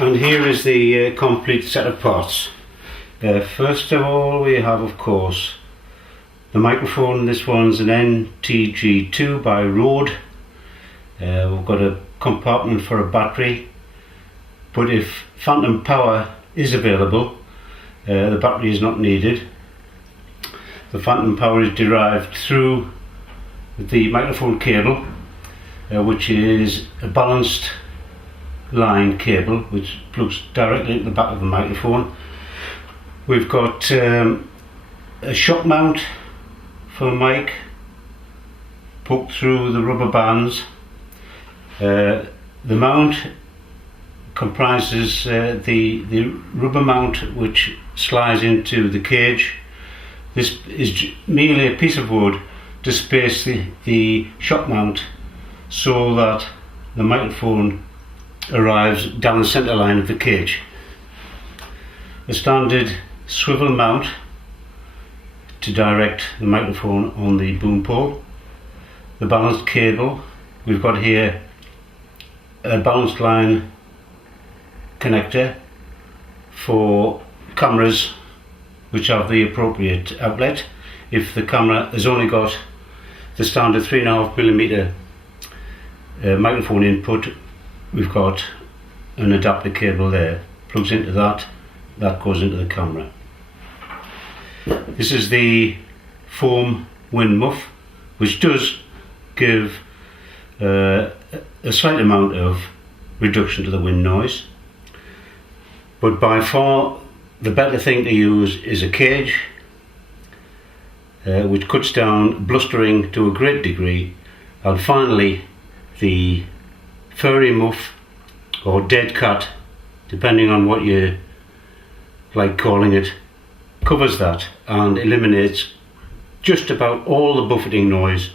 And here is the complete set of parts. First of all, we have, of course, the microphone. This one's an NTG2 by Rode. We've got a compartment for a battery, but if phantom power is available, the battery is not needed. The phantom power is derived through the microphone cable, which is a balanced line cable which plugs directly into the back of the microphone. We've got a shock mount for the mic poked through the rubber bands. The mount comprises the rubber mount which slides into the cage. This is merely a piece of wood to space the shock mount so that the microphone arrives down the centre line of the cage. The standard swivel mount to direct the microphone on the boom pole. The balanced cable. We've got here a balanced line connector for cameras which have the appropriate outlet. If the camera has only got the standard 3.5mm microphone input, we've got an adapter cable there, plugs into that goes into the camera. This is the foam wind muff, which does give a slight amount of reduction to the wind noise, but by far the better thing to use is a cage, which cuts down blustering to a great degree. And finally, the furry muff or dead cat, depending on what you like calling it, covers that and eliminates just about all the buffeting noise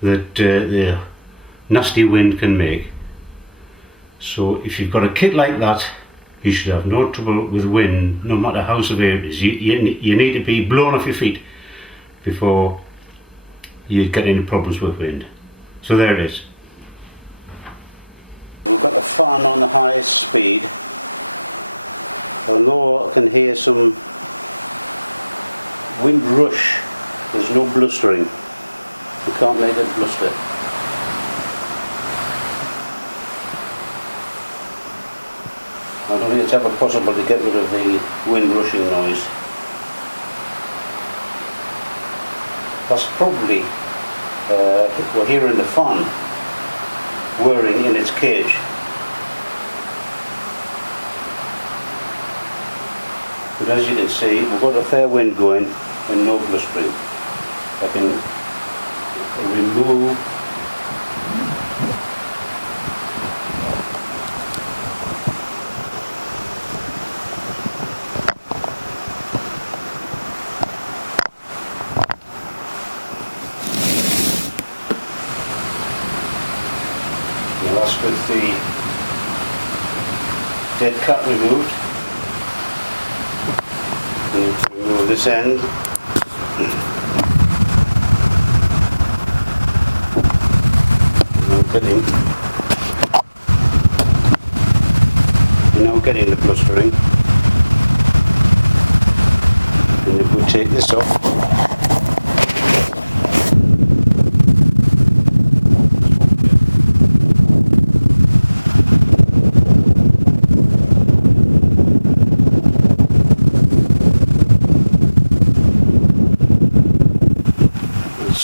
that the nasty wind can make. So if you've got a kit like that, you should have no trouble with wind, no matter how severe it is. You need to be blown off your feet before you get any problems with wind. So there it is. We've got the fan on the highest speed. Although I can hear some wind rush, there's no blustering. You can't make it bluster. I don't think it's ever possible to get rid of the wind rushing noise. That's probably, we're hearing the fan whirring in its cage. But as you can see, we've got a fair wind going and no blustering. I can remove that's with the dead cat removed. And remove this end. You're now getting the blustering. And if we take this off,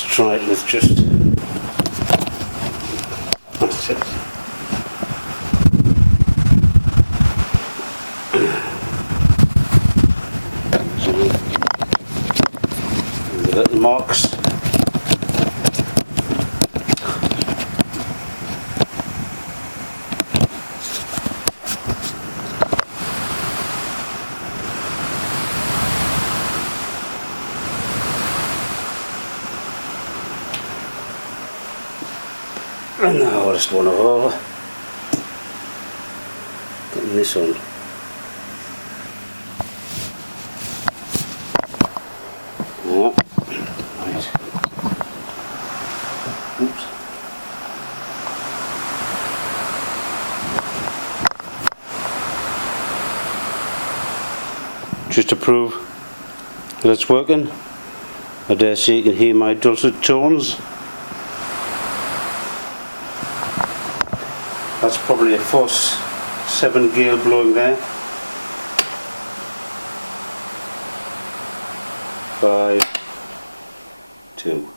try it with just that's it. So the little marks. And the hardest one of all, getting this on. Yeah. Right. Oops. just to prove that it's working. I dare say you can hear my dulcet tones. That's probably a Foss 7 gale blowing there. 5, 2.